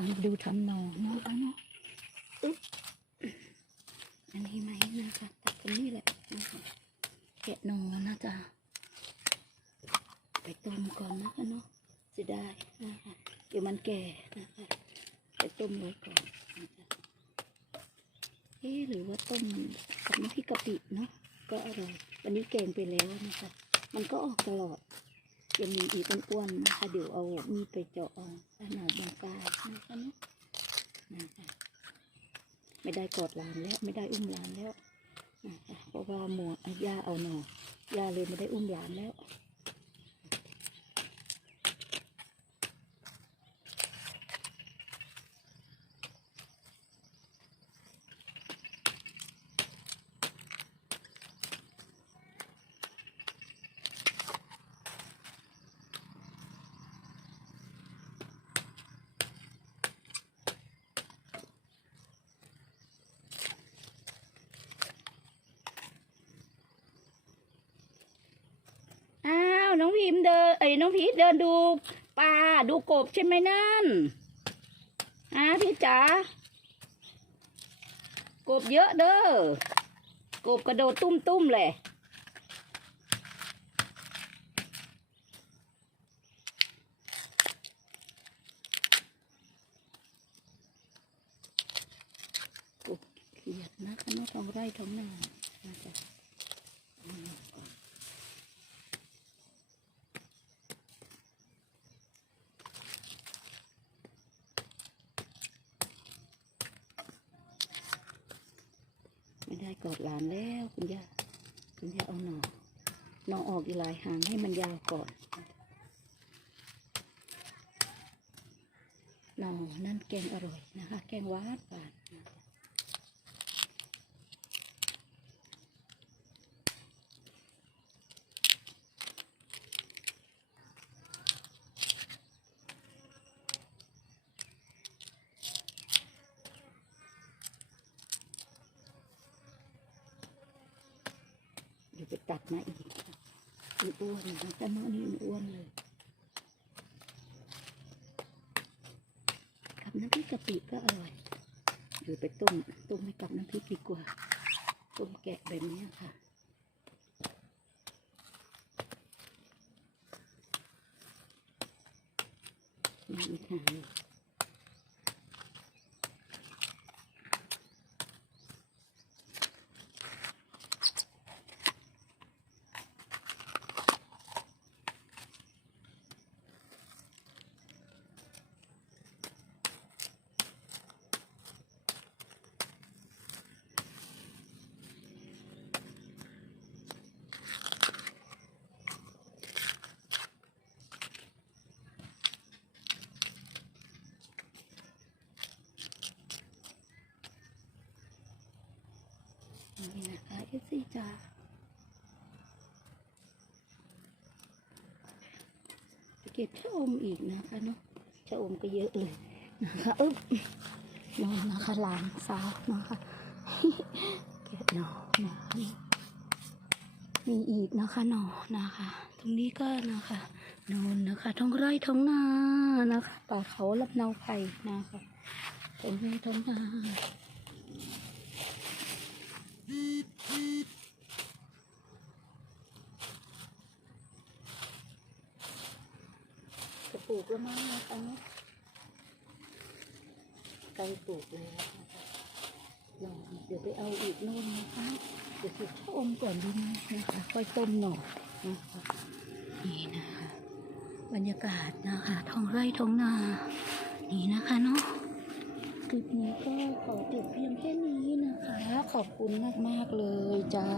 นะคะมาดูทำหนองนะคะเนาะอึ๊บอันนี้ไหมนะคะตัดตรงนี้แหละนะคะแกะหนอนะจ๊ะไปต้มก่อนนะคะเนาะจะได้นะคะเดี๋ยวมันแก่นะคะไปต้มไว้ก่อนนะคะเอ๊ะหรือว่าต้มกับน้ำพริกกะปิเนาะก็อร่อยวันนี้แกงไปแล้วนะคะ มันก็ออกตลอด ยังมีอีกอ้วนๆนะคะเดี๋ยวเอามีดไปเจาะเอาถ้าหนอบางกายนะคะนะนะคะไม่ได้กอดหลานแล้วไม่ได้อุ้มหลานแล้วนะคะเพราะว่าหมวย่าเอาหนอย่าเลยไม่ได้อุ้มหลานแล้ว อ้าว น้องพิมเดิน เอ้ยน้องพีทเดินดูปลาดูกบใช่ไหมนั่นอ่าพี่จ๋ากบเยอะเด้อกบกระโดดตุ้มตุ้มๆเลยกบเขียดนะคะน้องทองไร่ทองนานะจ๊ะ มไม่ได้กอดหลานแล้วคุณยายคุณยายเอาหนอหนอนออกอีหลายหางให้มันยาวก่อนหนอนั่นแกงอร่อยนะคะ แกงหวานหวาน นะคะเดี๋ยวไปตัดมาอีกอ้วนนะแต่หม้อนี้อ้วนเลยกับน้ำพริกกะปิก็อร่อยเดี๋ยวไปต้มต้มให้กับน้ำพริกดีกว่าต้มแกะแบบนี้ค่ะนี่อีก นี่นะคะเอฟซีจ้าเก็บชะอมอีกนะคะเนาะชะอมก็เยอะเลยนะคะอึ๊บนอนนะคะหลานสาวนะคะเก็บหนอนะคะมีอีกนะคะหนอนะคะ ตรงนี้ก็นะคะนอนนะคะท้องไร่ท้องนานะคะป่าเขาลำเนาไผ่นะคะท้องไร่ท้องนา จะป ลูกแล้วมั้งนะคะเนอะใกล้ปลูกเลยนะคะลองเดี๋ยวไปเอาอีกโน่นนะคะเดี๋ยวสุดอมก่อนดีไหมนะคะ ค่อยต้มหน่อนะคะนี่นะคะ บรรยากาศนะคะท้องไร่ท้องนา นี่นะคะเนาะคลิปนี้ก็ขอจบเพียงแค่นี้นะคะ ขอบคุณมาก ๆ เลยจ้า